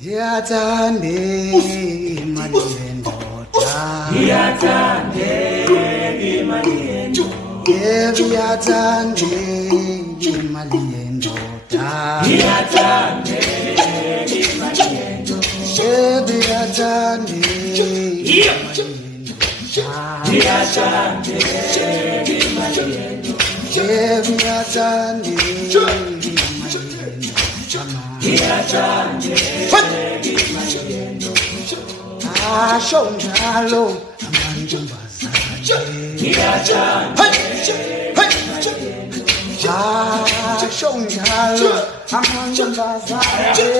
Yathande imali yendoda. Yathande imali yendoda. Yathande imali yendoda. Yathande imali yendoda. Yathande Yathande imali yendoda. Asho njalo amantombazane. Asho njalo amantombazane.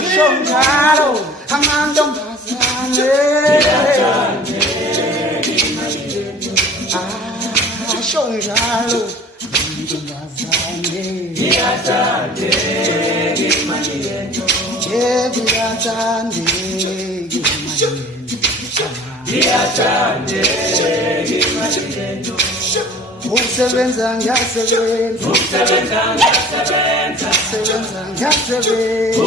Asho njalo amantombazane. Asho njalo Ukusebenza ngiyasebenza. Ukusebenza ngiyasebenza.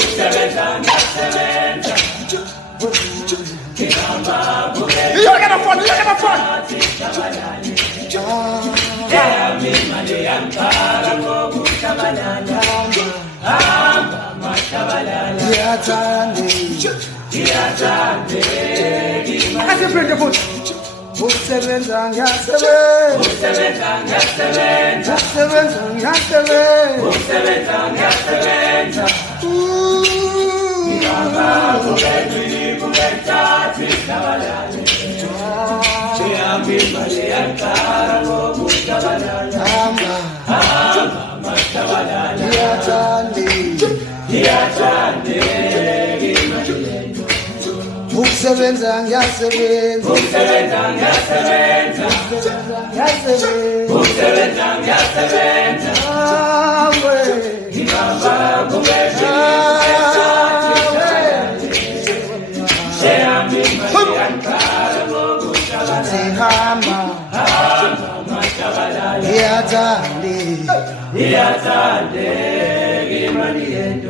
Yathande